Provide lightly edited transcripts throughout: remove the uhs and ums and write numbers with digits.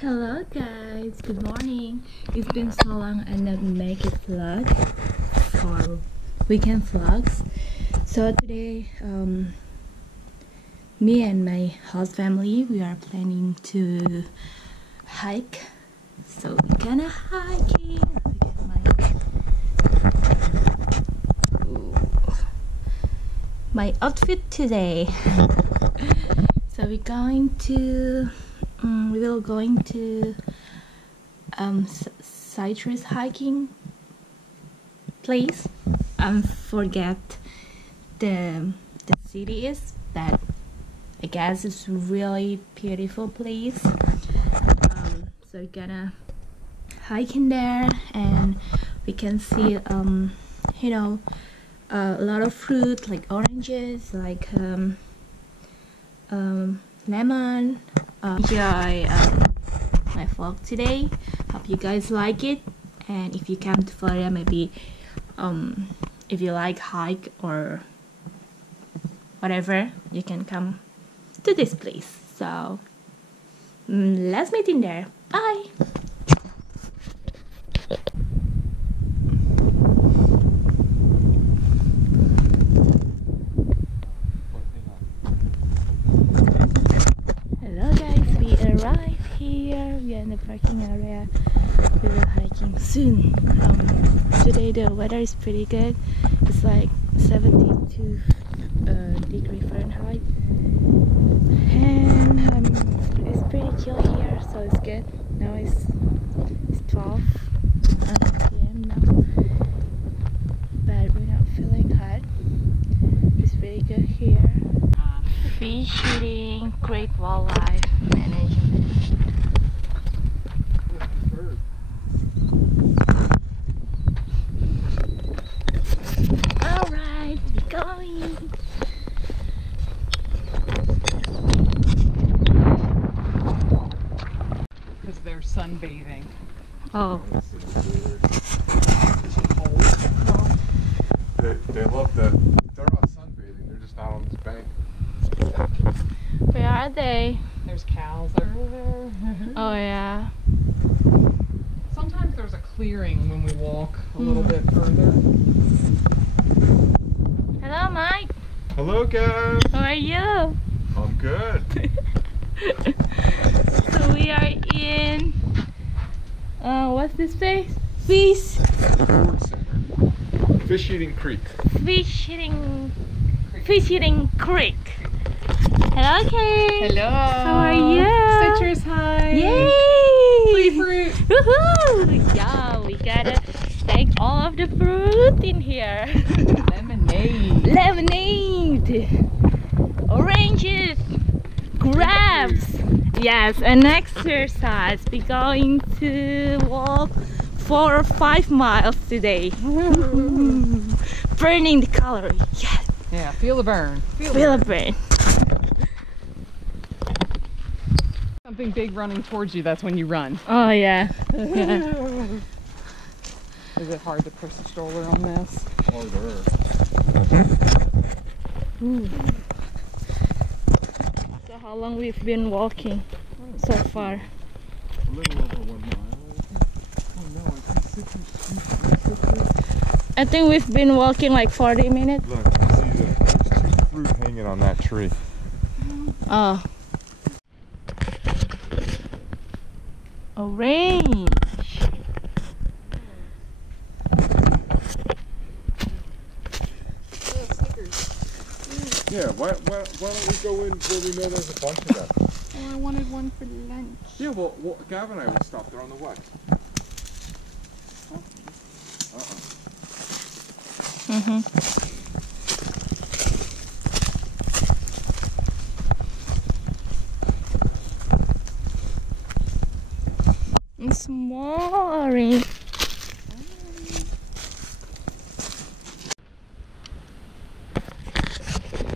Hello guys, good morning. It's been so long I not make a vlog for weekend vlogs. So today me and my host family, we are planning to hike. So we're gonna hiking. Look at my outfit today. So we're going to we will going to citrus hiking place. Forget the city is, but I guess it's really beautiful place. So we're gonna hike in there, and we can see you know, a lot of fruit like oranges, like lemon. Enjoy my vlog today. Hope you guys like it, and if you come to Florida, maybe if you like hike or whatever, you can come to this place. So let's meet in there. Bye. We are in the parking area. We will hiking soon. Today the weather is pretty good. It's like 72 degree Fahrenheit, and it's pretty chill here, so it's good. Now it's 12 p.m. now, but we're not feeling hot. It's pretty good here. Fish eating, great wildlife management. Alright, we're going. Because they're sunbathing. Oh. They love that. They're not sunbathing, they're just not on this bank. Where are they? There's cows everywhere. Oh yeah. Sometimes there's a clearing when we walk a little bit further. Hello, Mike. Hello, guys. How are you? I'm good. So we are in what's this place? Fish Eating Creek. Fish eating creek. Hello, Kate. Hello. How are you? Citrus high. Yay! Free fruit. Woohoo! Yeah, we gotta take all of the fruit in here. Lemonade. Lemonade. Oranges. Grapes. Yes, and exercise. We're going to walk 4 or 5 miles today. Burning the calorie. Yes. Yeah, feel the burn. Feel the burn. Something big running towards you, that's when you run. Oh yeah. Yeah. Is it hard to push the stroller on this? Harder. So how long we've been walking so far? A little over 1 mile. Oh no, I see citrus. I think we've been walking like 40 minutes. Look, you see there's 2 fruit hanging on that tree. Oh. Orange. Yeah, why don't we go in where we know there's a bunch of them? Oh, I wanted one for lunch. Yeah, well, Gavin and I would stop there on the way. It's more orange.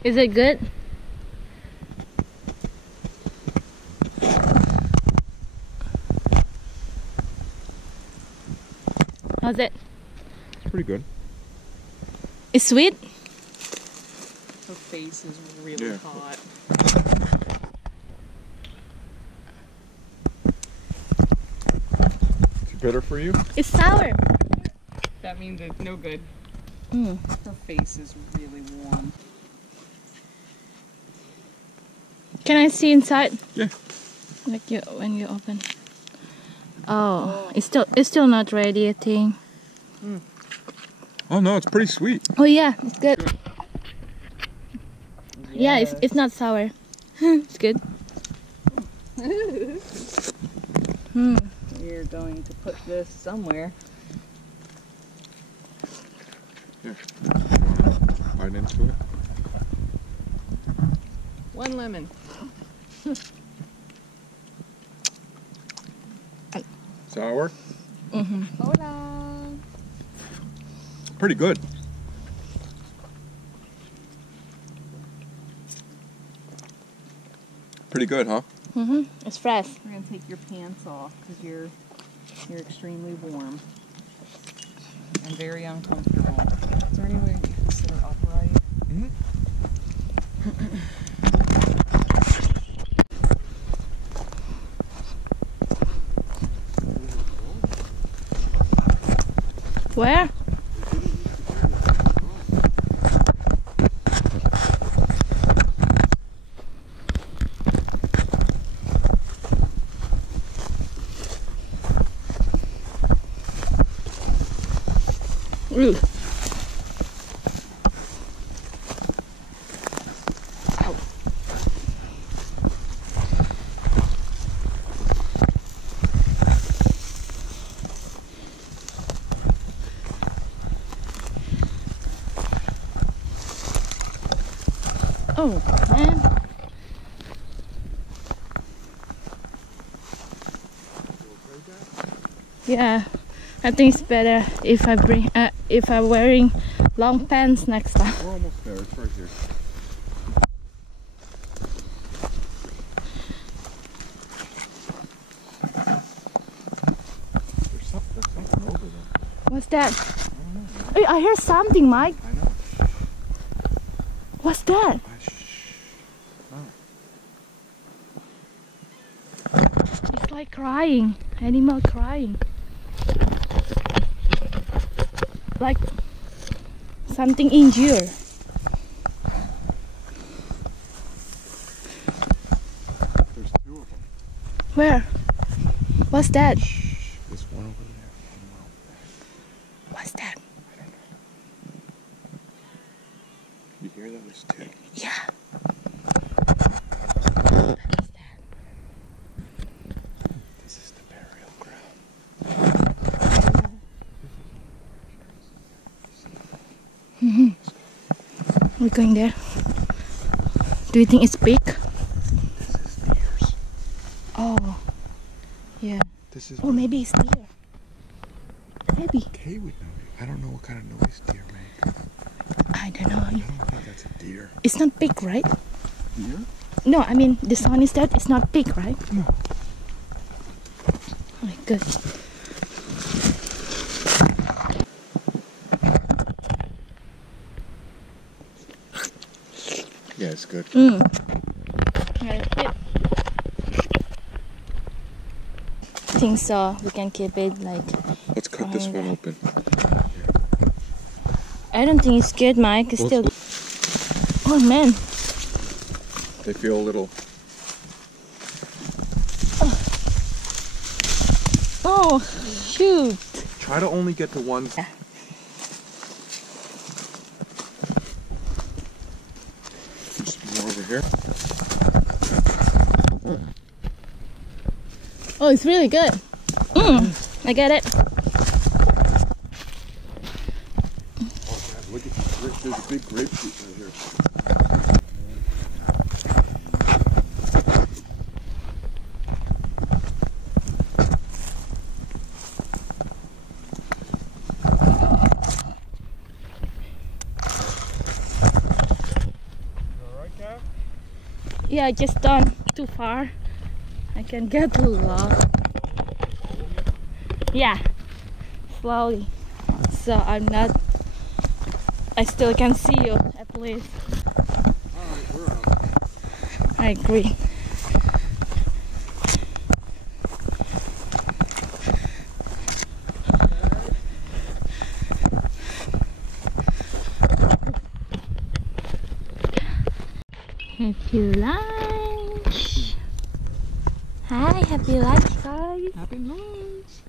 Is it good? How's it? It's pretty good. It's sweet? Her face is really hot. bitter for you? It's sour. That means it's no good. Mm. Her face is really warm. Can I see inside? Yeah. Like when you open. Oh, it's still not ready, I think. Oh no, it's pretty sweet. Oh yeah, it's good. Yeah, it's not sour. It's good. You're going to put this somewhere. Here. You wanna bite into it? 1 lemon. Sour? Mm-hmm. Hola. Pretty good. Pretty good, huh? Mm-hmm. It's fresh. We're gonna take your pants off because you're extremely warm and very uncomfortable. Is there any way you can sit her upright? Where? Ooh. Ow. Oh, man. Yeah, I think it's better if I'm wearing long pants next time. We're almost there. It's right here. There's something over there. What's that? Hey, I hear something, Mike. I know. What's that? It's like crying. Animal crying. Like something injured. There's 2 of them. Where? What's that? There's one over there. What's that? I don't know. You hear that? There's 2. Yeah. What's that? This is the burial ground. We're going there. Do you think it's big? This is deers. Oh, yeah. This is. Oh, maybe it's deer. Maybe. Kay would know. I don't know what kind of noise deer make. I don't know. I don't think that's a deer. It's not big, right? Deer? No, I mean the sun is that it's not big, right? No. Oh, good. Yeah, it's good. Yeah, it's good. I think so. We can keep it like. Let's cut this one open. I don't think it's good, Mike. It's still. Oh man. They feel a little. Oh, shoot. Try to only get the ones. Yeah. There's more over here. Oh, it's really good. I get it. Oh God, look at this. There's a big grapefruit right here. Yeah, just don't too far. I can get a lot. Yeah, slowly. So I still can see you at least. Alright, we're out. I agree. Happy lunch. Hi, happy lunch, guys. Happy lunch.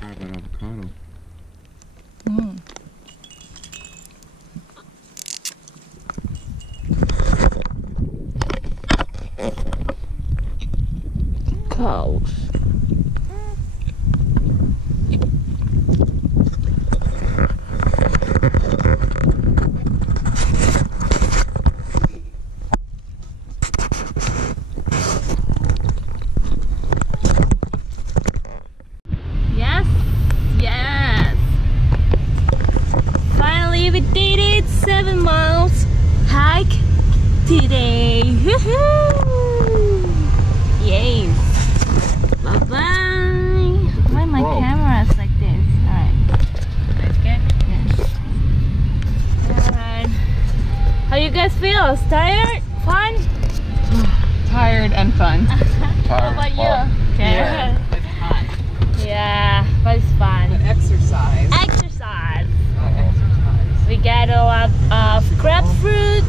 Have an avocado. Cows. Yes, yes. Finally, we did it. 7 miles hike today. Woohoo! Yes. Bye bye. Why my camera's like this? Alright. That's good? Yes. Alright. How you guys feel? Tired? Fun? Tired and fun. How about you? Okay. Yeah, it's hot. Yeah, but it's fun. But exercise. Exercise. Exercise. We got a lot of grapefruit.